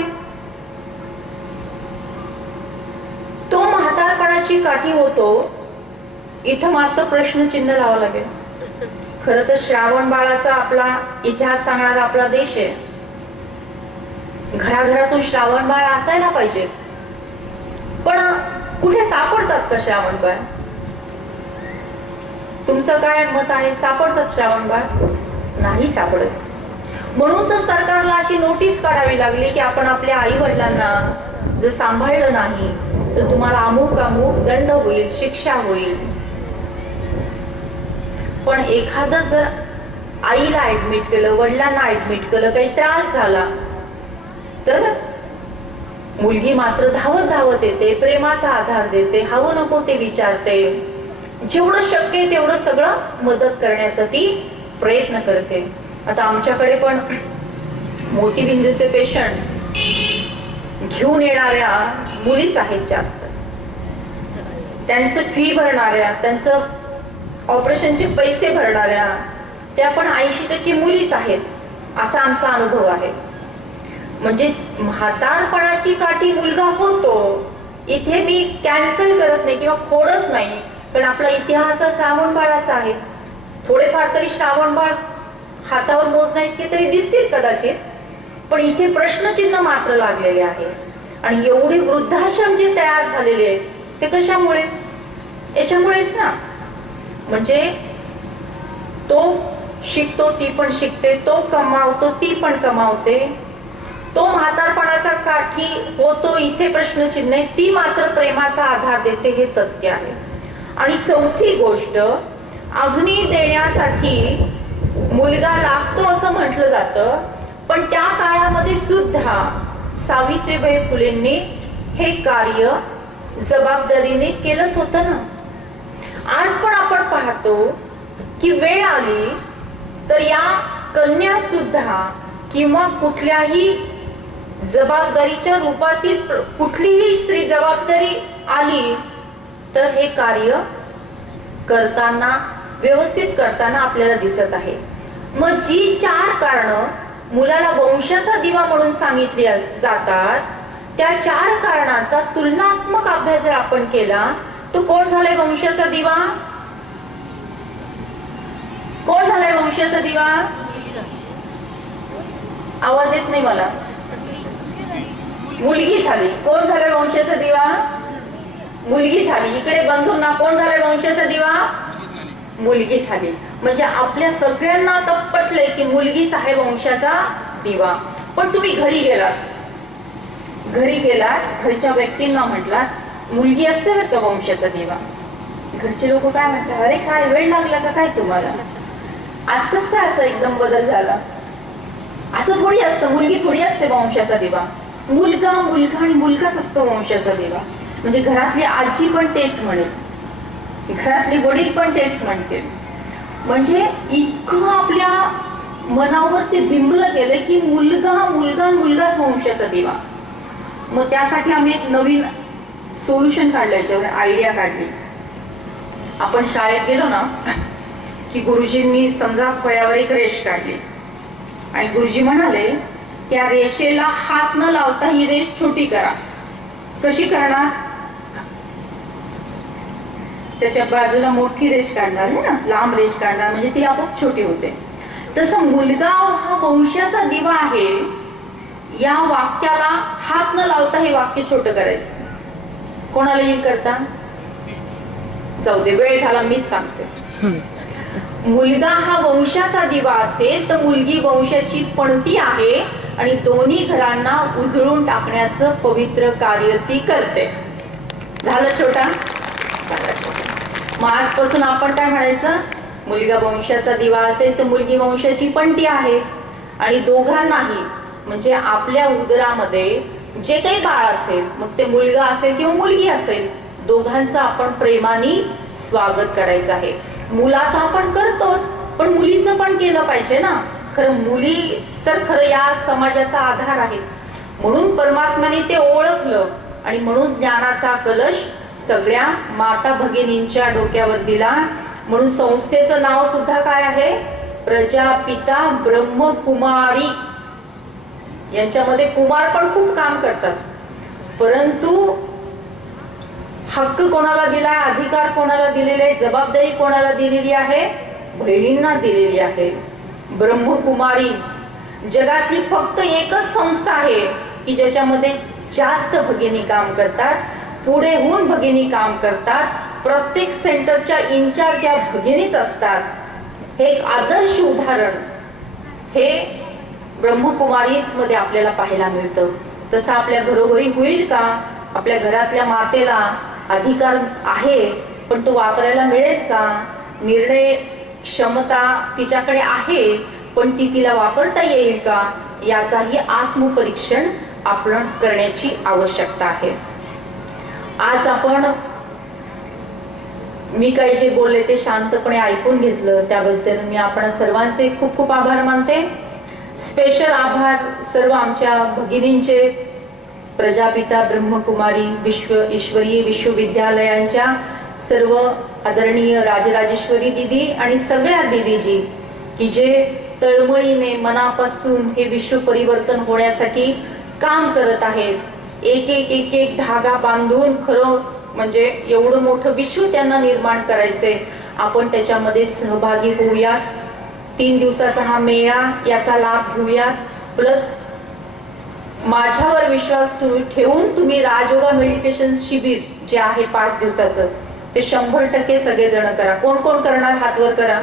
तो म्हातारपणाची काठी होतो, इथं मात्र प्रश्नचिन्ह लावावं लागेल. खरं तर श्रावण बाळाचा आपला इतिहास सांगणारा आपला देश आहे. घराघरातून श्रावण बाळ असायला पाहिजे, पण कुठे सापडतात का श्रावण बाळ? तुमचं काय मत आहे? सापडतात श्रावण बाळ? नाही सापडत. म्हणून तर सरकारला अशी नोटीस काढावी लागली की आपण आपल्या आई वडिलांना जर सांभाळलं नाही तर तुम्हाला अमुक अमुक दंड होईल, शिक्षा होईल. पण एखादं जर आईला ऍडमिट केलं, वडिलांना ऍडमिट केलं, काही त्रास झाला तर मुलगी मात्र धावत धावत येते, प्रेमाचा आधार देते, हवं नको ते विचारते, जेवढं शक्य आहे तेवढं सगळं मदत करण्याचा ती प्रयत्न करते. आता आमच्याकडे पण मोतीबिंदूचे पेशंट घेऊन येणाऱ्या मुलीच आहेत जास्त. त्यांचं फी भरणाऱ्या, त्यांचं ऑपरेशनचे पैसे भरणाऱ्या त्या पण 80% मुलीच आहेत, असा आमचा अनुभव आहे. म्हणजे म्हातारपणाची काठी मुलगा होतो, इथे मी कॅन्सल करत नाही किंवा फोडत नाही, पण आपला इतिहास श्रावण बाळाचा आहे. थोडेफार तरी श्रावण बाळ हातावर मोजण्या इतके तरी दिसतील कदाचित, पण इथे प्रश्नचिन्ह मात्र लागलेले आहे. आणि एवढे वृद्धाश्रम जे तयार झालेले आहेत ते कशामुळे? याच्यामुळेच ना. म्हणजे तो शिकतो, ती पण शिकते, तो कमावतो, ती पण कमावते, तो म्हातारपणाचा काठी होतो, इथे प्रश्नचिन्ह आहे, ती मात्र प्रेमाचा आधार देते, हे सत्य आहे. आणि चौथी गोष्ट, अग्नी देण्यासाठी मुलगा लागतो असं म्हटलं जातं, पण त्या काळामध्ये सुद्धा सावित्रीबाई फुलेंनी हे कार्य जबाबदारीने केलंच होतं ना. आज पण आपण पाहतो की वेळ आली तर या कन्या सुद्धा किंवा कुठल्याही जबाबदारीच्या रूपातील कुठलीही स्त्री जबाबदारी आली तर हे कार्य करताना, व्यवस्थित करताना आपल्याला दिसत आहे. मग जी 4 कारणं मुलाला वंशाचा दिवा म्हणून सांगितली जातात, त्या 4 कारणांचा तुलनात्मक अभ्यास जर आपण केला तो कोण झालाय वंशाचा दिवा? कोण झालाय वंशाचा दिवा? आवाज येत नाही मला. मुलगी झाली. कोण झालाय वंशाचा दिवा? मुलगी झाली. इकडे बंधूंना कोण झालाय वंशाचा दिवा? मुलगी झाली. म्हणजे आपल्या सगळ्यांना आता पटलंय की मुलगीच आहे वंशाचा दिवा. पण तुम्ही घरी गेलात, घरच्या व्यक्तींना म्हटलात मुलगी असते बरं का वंशाचा दिवा. घरचे लोक काय म्हणतात, अरे काय वेळ लागला का काय तुम्हाला? आज कसं काय असं एकदम बदल झाला? असं थोडी असतं, मुलगी थोडी असते वंशाचा दिवा. मुलगा आणि मुलगाच असतो वंशाचा दिवा. म्हणजे घरातली आजी पण तेच म्हणेल, घरातले वडील पण तेच म्हणतील. म्हणजे इतकं आपल्या मनावर ते बिंबलं गेलं की मुलगाच वंशाचा दिवा. मग त्यासाठी आम्ही एक नवीन सोल्युशन काढलं, याच्यावर आयडिया काढली. आपण शाळेत गेलो ना की गुरुजींनी समजा फळ्यावर एक रेष काढली आणि गुरुजी म्हणाले त्या रेषेला हात न लावता ही रेष छोटी करा. कशी करणार? त्याच्या बाजूला मोठी रेष काढणार आहे ना, लांब रेष काढणार, म्हणजे ती आपोआप छोटी होते. तसं मुलगा हा वंशाचा दिवा आहे या वाक्याला हात न लावता हे वाक्य छोटं करायचं. कोणाला येईल करता? जाऊ दे, वेळ झाला, मीच सांगते. मुलगा हा वंशाचा दिवा असेल तर मुलगी वंशाची पणती आहे आणि दोन्ही घरांना उजळून टाकण्याचं पवित्र कार्य ती करते. झालं छोटा? मग आजपासून आपण काय म्हणायचं? मुलगा वंशाचा दिवा असेल तर मुलगी वंशाची पणती आहे आणि दोघांनाही म्हणजे आपल्या उदरामध्ये जे काही बाळ असेल, मग ते मुलगा असेल किंवा मुलगी असेल, दोघांचं आपण प्रेमाने स्वागत करायचं आहे. मुलाचं आपण करतोच, पण मुलीचं पण केलं पाहिजे ना. खरं मुली तर खरं या समाजाचा आधार आहे. म्हणून परमात्म्याने ते ओळखलं आणि म्हणून ज्ञानाचा कलश सगळ्या माता भगिनींच्या डोक्यावर दिला. म्हणून संस्थेचं नाव सुद्धा काय आहे? प्रजापिता ब्रह्मकुमारी. यांच्यामध्ये कुमार पण खूप काम करतात, परंतु हक्क कोणाला दिलाय? अधिकार कोणाला दिलेले आहे? जबाबदारी कोणाला दिलेली आहे? बहिणींना दिलेली आहे. ब्रह्मकुमारी जगातली फक्त एकच संस्था आहे की ज्याच्यामध्ये जास्त भगिनी काम करतात, पुढे होऊन भगिनी काम करतात. प्रत्येक सेंटरच्या इन्चार्ज या भगिनीच असतात. हे एक आदर्श उदाहरण हे ब्रह्मकुमारीज मध्ये आपल्याला पाहायला मिळतं. तसं आपल्या घरोघरी होईल का? आपल्या घरातल्या मातेला अधिकार आहे, पण तो वापरायला मिळेल का? निर्णय क्षमता तिच्याकडे आहे, पण ती तिला वापरता येईल का? याचाही आत्मपरीक्षण आपण करण्याची आवश्यकता आहे. आज आपण मी काही जे बोलले ते शांतपणे ऐकून घेतलं, त्याबद्दल मी आपण सर्वांचे खूप खूप आभार मानते. स्पेशल आभार सर्व आमच्या भगिनींचे, प्रजापिता ब्रह्मकुमारी ईश्वरीय विश्वविद्यालयांच्या सर्व आदरणीय राजराजेश्वरी दिदी आणि सगळ्या दिदीजी की जे तळमळीने मनापासून हे विश्व परिवर्तन होण्यासाठी काम करत आहेत. एक एक एक एक धागा बांधून खरं म्हणजे एवढं मोठं विश्व त्यांना निर्माण करायचंय. आपण त्याच्यामध्ये सहभागी होऊयात. 3 दिवसाचा हा मेळा, याचा लाभ घेऊयात. प्लस माझ्यावर विश्वास ठेवून तुम्ही राजयोगा मेडिटेशन शिबिर जे आहे 5 दिवसाचं ते 100% सगळेजण करा. कोण कोण करणार? हात वर करा.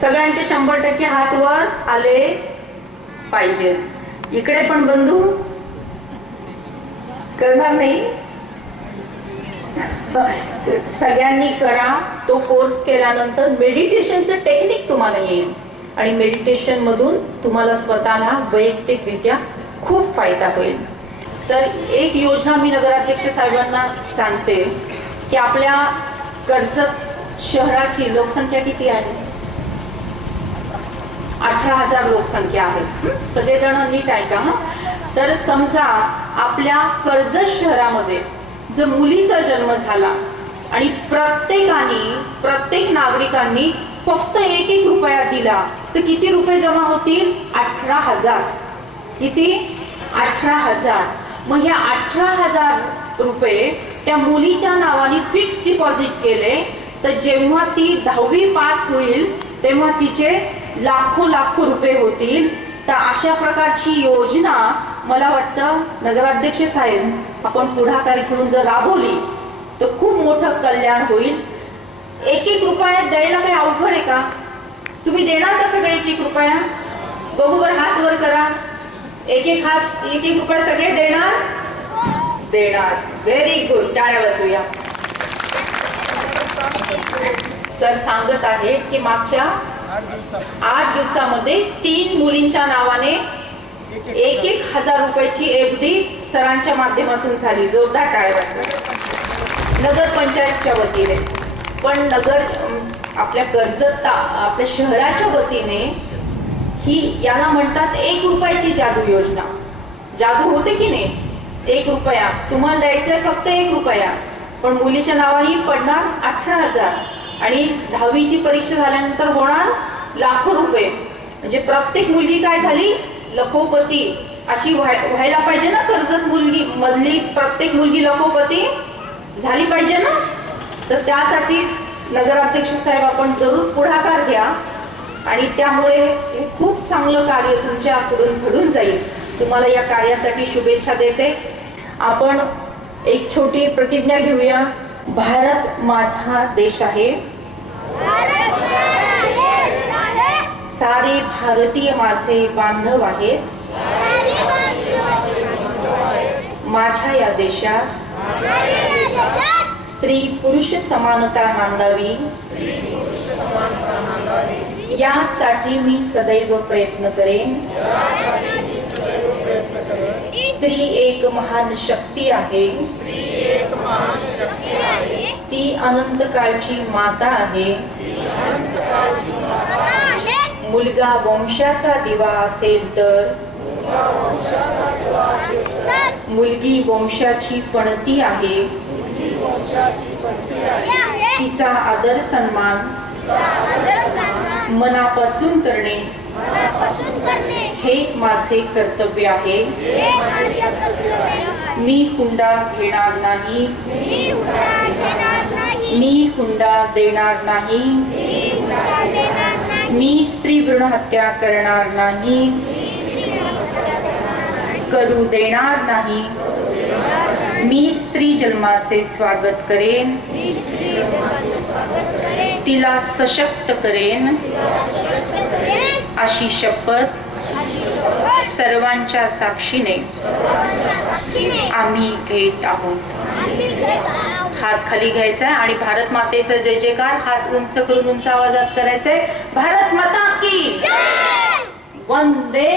सगळ्यांचे 100% हात वर आले पाहिजे. इकडे पण बंधू करणार नाही? सगळ्यांनी करा. तो कोर्स केल्यानंतर मेडिटेशनचं टेक्निक तुम्हाला येईल आणि मेडिटेशन मधून तुम्हाला स्वतःला वैयक्तिकरित्या खूप फायदा होईल. तर एक योजना मी नगराध्यक्ष साहेबांना सांगते की आपल्या कर्जत शहराची लोकसंख्या किती आहे? 18,000 लोकसंख्या आहे. सगळेजण नीट ऐका. तर समजा आपल्या कर्जत शहरामध्ये जर मुलीचा जन्म झाला आणि प्रत्येक नागरिकांनी फक्त 1-1 रुपया दिला तर किती रुपये जमा होतील? 18,000. किती? 18,000. मग ह्या 18,000 रुपये त्या मुलीच्या नावाने फिक्स डिपॉझिट केले तर जेव्हा ती 10वी पास होईल तेव्हा तिचे लाखो रुपये होतील. तर अशा प्रकारची योजना मला वाटतं नगराध्यक्ष साहेब आपण पुढाकार घेऊन जर राबवली तर खूप मोठं कल्याण होईल. 1-1 रुपया द्यायला काही अवघड आहे का? तुम्ही देणार का सगळे 1-1 रुपया? बघू बरं, हात वर करा. 1-1 रुपया सगळे देणार? देणार. व्हेरी गुड, टाळ्या वाजवूया. सर सांगत आहे की मागच्या 8 दिवसामध्ये 3 मुलींच्या नावाने 1,000 रुपयाची FD सरांच्या माध्यमातून झाली. जोरदार टाळ्या वाजवा. नगर पंचायतच्या वतीने पण आपल्या कर्जत आपल्या शहराच्या वतीने ही याला म्हणतात 1 रुपयाची जादू योजना. जादू होते की नाही? 1 रुपया तुम्हाला द्यायचंय, फक्त 1 रुपया, पण मुलीच्या नावाने पडणार 18,000 आणि 10वीची परीक्षा झाल्यानंतर होणार लाखो रुपये. म्हणजे प्रत्येक मुलगी काय झाली? लखोपती. अशी व्हायला पाहिजे ना. कर्जत मुलगी मधली प्रत्येक मुलगी लखोपती झाली पाहिजे ना. तर त्यासाठी नगराध्यक्ष साहेब आपण जरूर पुढाकार घ्या आणि त्यामुळे हे खूप चांगलं कार्य तुमच्याकडून घडून जाईल. तुम्हाला या कार्यासाठी शुभेच्छा देते. आपण एक छोटी प्रतिज्ञा घेऊया. भारत माझा देश आहे. सारे भारतीय माझे बांधव आहेत. माझ्या या देशात स्त्री पुरुष समानता नांदावी यासाठी मी सदैव प्रयत्न करेन. स्त्री एक महान शक्ती आहे. ती अनंत काळची माता आहे. मुलगा वंशाचा दिवा असेल तर मुलगी वंशाची पणती आहे. तिचा आदर सन्मान मनापासून करणे हे माझे कर्तव्य आहे. मी हुंडा घेणार नाही. मी हुंडा देणार नाही. मी स्त्री भ्रूण हत्या करणार नाही. करू देणार नाही. मी स्त्री जन्माचे स्वागत करेन. तिला सशक्त करेन अशी शपथ सर्वांच्या साक्षीने आम्ही घेत आहोत. हात खाली घ्यायचा आणि भारत मातेचा जय जयकार हात उंच करून उंच आवाजात करायचंय. भारत माता की वंदे